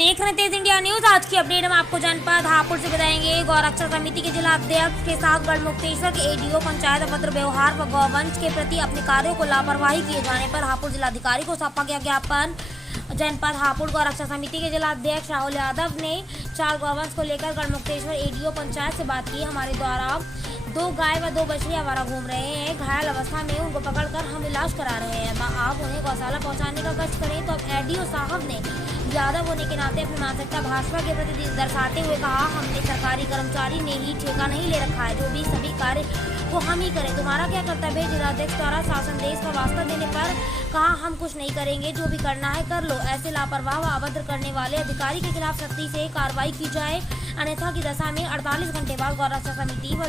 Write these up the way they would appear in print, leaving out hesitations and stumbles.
देख रहे तेज India news. आज की अपडेट हम आपको जनपद हापुड़ से बताएंगे। गौरक्षा समिति के जिला अध्यक्ष के साथ गढ़मुक्तेश्वर के एडीओ पंचायत अभद्र व्यवहार व गौवंश के प्रति अपने कार्यों को लापरवाही किए जाने पर हापुड़ जिलाधिकारी को सौंपा गया ज्ञापन। जनपद हापुड़ गौरक्षा समिति के जिला अध्यक्ष राहुल यादव ने 4 गौवंश को लेकर गढ़मुक्तेश्वर एडीओ पंचायत से बात की। हमारे द्वारा 2 गाय व 2 बछड़े आवारा घूम रहे हैं। घायल अवस्था में उनको पकड़कर हम इलाज करा रहे हैं। आप उन्हें गौशाला पहुंचाने का कष्ट करें। तो अब एडीओ साहब ने यादव होने के नाते अपनी मानसिकता भाजपा के प्रति दर्शाते हुए कहा, हमने सरकारी कर्मचारी ने ही ठेका नहीं ले रखा है, जो भी सभी कार्य वो हम ही करें। तुम्हारा क्या कर्तव्य है? जिलाध्यक्ष द्वारा शासन देश का वास्ता देने पर कहा, हम कुछ नहीं करेंगे, जो भी करना है कर लो। ऐसे लापरवाह व अभद्र करने वाले अधिकारी के खिलाफ सख्ती से कार्रवाई की जाए, अन्यथा की दशा में 48 घंटे बाद गौरक्षा समिति व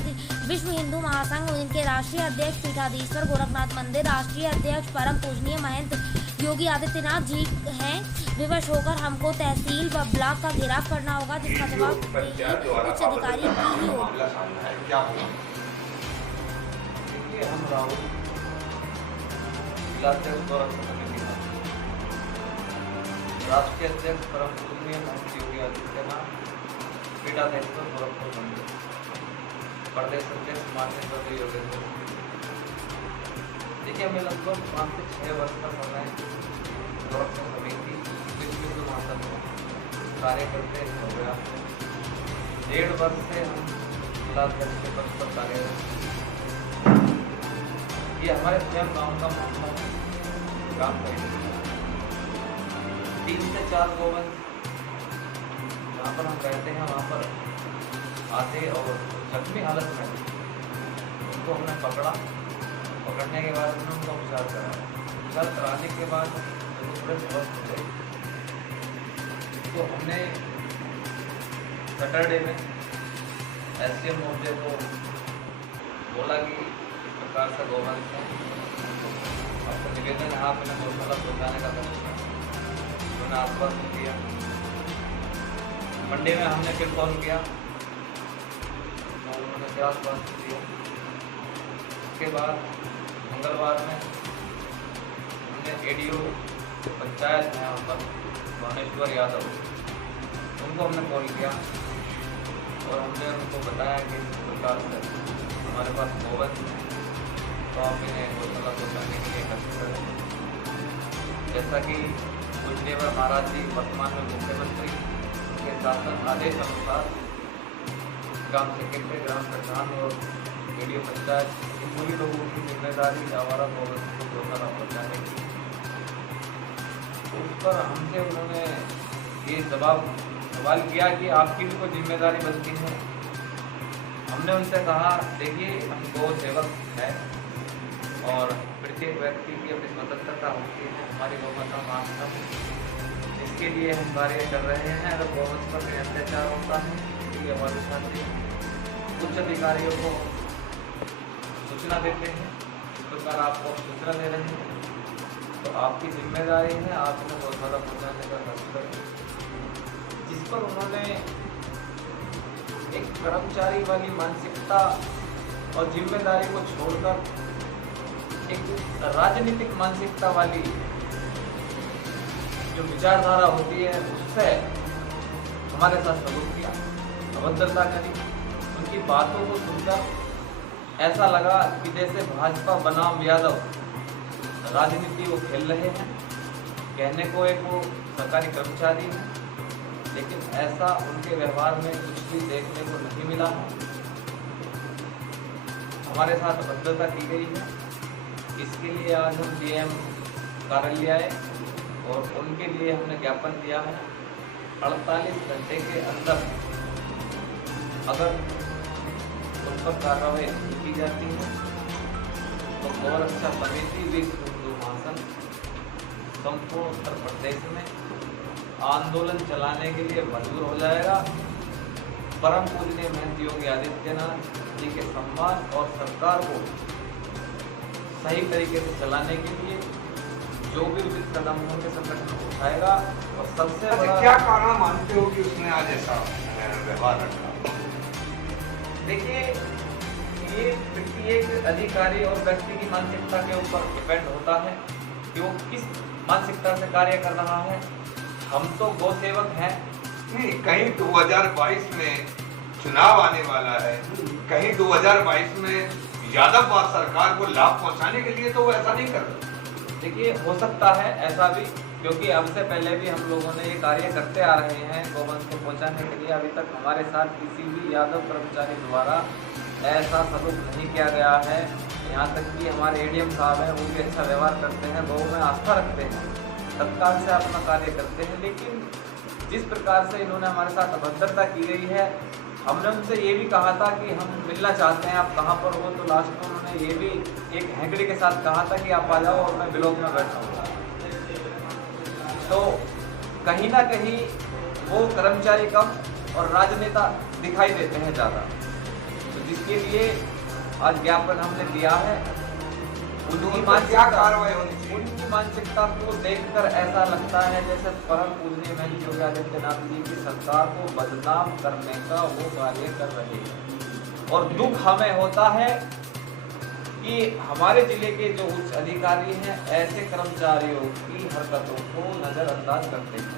विश्व हिंदू महासंघ उनके राष्ट्रीय अध्यक्ष पीठाधीश्वर गोरखनाथ मंदिर, राष्ट्रीय अध्यक्ष परम पूजनीय महंत योगी आदित्यनाथ जी हैं, विवश होकर हमको तहसील व ब्लॉक का घेराव करना होगा, जिसका जवाब उच्च अधिकारी ही होगा। हम राहुल जिलाध्यक्ष गौरक्षा समिति, राष्ट्रीय अध्यक्ष परम पूजनीय महंत योगी आदित्यनाथ, पीठाधीश्वर गोरखनाथ मंदिर, प्रदेश अध्यक्ष माननीय स्वर्गीय योगेंद्र। देखिए, हमें लगभग 5 से 6 वर्ष का समय गौरक्षा समिति विश्व हिंदू महासंघ में कार्य करते हो गया। 1.5 वर्ष से हम जिलाध्यक्ष के पद पर कार्यरत। ये हमारे स्वयं गांव का मामला काम करेंगे। 3 से 4 गोवंश जहाँ पर हम रहते हैं वहाँ पर आते और जख्मी हालत में उनको हमने पकड़ा। पकड़ने के बाद हमने उनका उपचार कराया। उपचार कराने के बाद जब थोड़े स्वस्थ हो गए तो हमने सैटरडे में एसडीएम महोदय को बोला कि इस प्रकार से गौवंश है, आपको निवेदन है, आप इन्हें गौशाला पहुँचाने का करें। उन्होंने आश्वासन दिया। मंडे में हमने फिर कॉल किया और उन्होंने क्या आश्वासन दिया। उसके बाद मंगलवार में हमने एडीओ पंचायत है वहाँ पर भुवनेश्वर यादव, उनको हमने कॉल किया और हमने उनको बताया कि इस प्रकार से हमारे पास गोवंश है, तो आप इन्हें गौशाला पहुँचाने के लिए कष्ट करें। जैसा कि पूजनीय महाराज जी वर्तमान में मुख्यमंत्री के शासन आदेश अनुसार ग्राम सेक्रेटरी, ग्राम प्रधान और एडीओ पंचायत इन सभी लोगों की जिम्मेदारी आवारा गौवंश को गौशाला पहुँचाने की। उस पर हमसे उन्होंने ये सवाल किया कि आपकी भी कोई जिम्मेदारी बनती है। हमने उनसे कहा, देखिए, हम गौ सेवक हैं और प्रत्येक व्यक्ति की अपनी स्वतंत्रता होती है। हमारी गौमाता माता, इसके लिए हम कार्य कर रहे हैं। अगर गौवंश पर अत्याचार होता है तो ये हमारे साथ उच्च अधिकारियों को सूचना देते हैं। इस प्रकार आपको सूचना दे रहे हैं, तो आपकी जिम्मेदारी है, आप इन्हें गौशाला पहुँचाने का कष्ट करें। जिस पर उन्होंने एक कर्मचारी वाली मानसिकता और जिम्मेदारी को छोड़कर एक राजनीतिक मानसिकता वाली जो विचारधारा होती है उससे हमारे साथ सलूक किया, अभद्रता करी। उनकी बातों को सुनकर ऐसा लगा कि जैसे भाजपा बनाम यादव राजनीति वो खेल रहे हैं। कहने को एक वो सरकारी कर्मचारी है, लेकिन ऐसा उनके व्यवहार में कुछ भी देखने को नहीं मिला है। हमारे साथ अभद्रता की गई है। इसके लिए आज हम डीएम कार्यालय आए और उनके लिए हमने ज्ञापन दिया है। 48 घंटे के अंदर अगर उन पर कार्रवाई नहीं की जाती है तो गौरक्षा समिति विश्व हिंदू महासंघ संपूर्ण उत्तर प्रदेश में आंदोलन चलाने के लिए मजबूर हो जाएगा। परम पूजनीय महंत योगी आदित्यनाथ जी के सम्मान और सरकार को सही तरीके से चलाने के लिए जो भी उचित कदम होंगे संगठन उठाएगा। और सबसे बड़ा क्या कारण मानते हो कि उसने आज ऐसा व्यवहार रखा? देखिए, ये प्रत्येक अधिकारी और व्यक्ति की मानसिकता के ऊपर डिपेंड होता है कि वो किस मानसिकता से कार्य कर रहा है। हम तो गौ सेवक हैं। नहीं, कहीं 2022 में चुनाव आने वाला है, कहीं 2022 में यादव सरकार को लाभ पहुंचाने के लिए तो वो ऐसा नहीं कर रहे। देखिए, हो सकता है ऐसा भी, क्योंकि अब से पहले भी हम लोगों ने ये कार्य करते आ रहे हैं गौवंश को पहुंचाने के लिए। अभी तक हमारे साथ किसी भी यादव कर्मचारी द्वारा ऐसा सलूक नहीं किया गया है। यहाँ तक कि हमारे एडीएम साहब हैं, वो भी अच्छा व्यवहार करते हैं, गौ में आस्था रखते हैं, तत्काल से अपना कार्य करते हैं। लेकिन जिस प्रकार से इन्होंने हमारे साथ अभद्रता की गई है, हमने उनसे ये भी कहा था कि हम मिलना चाहते हैं, आप कहाँ पर हो, तो लास्ट में उन्होंने ये भी एक हैंकड़ी के साथ कहा था कि आप आ जाओ और मैं ब्लॉक में बैठा हूँ। तो कहीं ना कहीं वो कर्मचारी कम और राजनेता दिखाई देते हैं ज़्यादा। तो जिसके लिए आज ज्ञापन हमने दिया है। उनकी मानसिकता को देखकर ऐसा लगता है जैसे परम पूजनीय महंत योगी आदित्यनाथ जी की सरकार को बदनाम करने का वो कार्य कर रहे हैं। और दुख हमें होता है कि हमारे जिले के जो उच्च अधिकारी हैं ऐसे कर्मचारियों की हरकतों को नजरअंदाज करते हैं।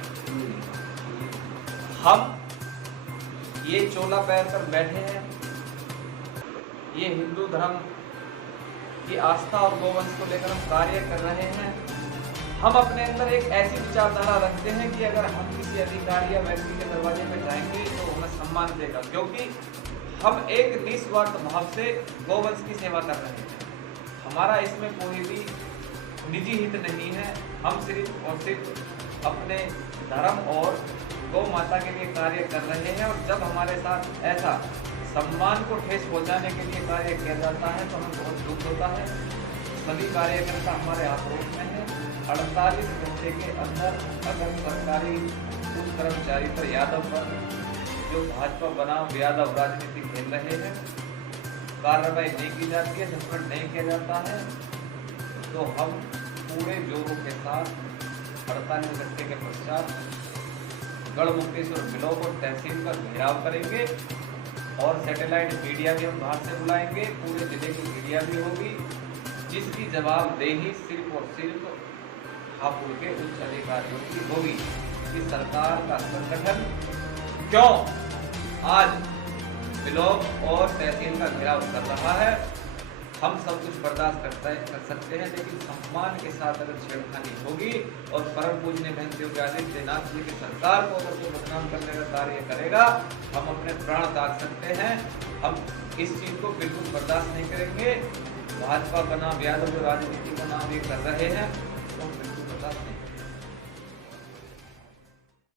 हम ये चोला पैर कर बैठे हैं, ये हिंदू धर्म की आस्था और गोवंश को लेकर हम कार्य कर रहे हैं। हम अपने अंदर एक ऐसी विचारधारा रखते हैं कि अगर हम किसी अधिकारी या व्यक्ति के दरवाजे पर जाएंगे तो हमें सम्मान देगा, क्योंकि हम एक निस्वार्थ भाव से गोवंश की सेवा कर रहे हैं। हमारा इसमें कोई भी निजी हित नहीं है। हम सिर्फ और सिर्फ अपने धर्म और गौ माता के लिए कार्य कर रहे हैं। और जब हमारे साथ ऐसा सम्मान को ठेस पहुंचाने के लिए कार्य किया जाता है तो हमें बहुत दुख होता है। सभी कार्यकर्ता हमारे आक्रोश में हैं। 48 घंटे के अंदर अगर सरकारी उस कर्मचारी पर, यादव पर, जो भाजपा बनाम यादव राजनीति खेल रहे हैं, कार्रवाई नहीं की जाती है, सस्पेंड नहीं किया जाता है, तो हम पूरे जोरों के साथ 48 घंटे के पश्चात गढ़मुक्तेश्वर ब्लॉक और तहसील का घेराव करेंगे। और सैटेलाइट मीडिया भी हम बाहर से बुलाएंगे, पूरे जिले की मीडिया भी होगी, जिसकी जवाबदेही सिर्फ और सिर्फ हापुड़ के उच्च अधिकारियों की होगी कि सरकार का संगठन क्यों आज ब्लॉक और तहसील का घेराव कर रहा है। हम सब कुछ बर्दाश्त कर सकते हैं, लेकिन सम्मान के साथ अगर छेड़खानी होगी और परम पूजनीय महंत योगी आदित्यनाथ जी की सरकार को अगर कोई बदनाम करने का कार्य करेगा, हम अपने प्राण त्याग सकते हैं। हम इस चीज को बिल्कुल बर्दाश्त नहीं करेंगे। भाजपा बनाम यादव जो राजनीति का नाम ये कर रहे हैं, तो बिल्कुल बर्दाश्त नहीं।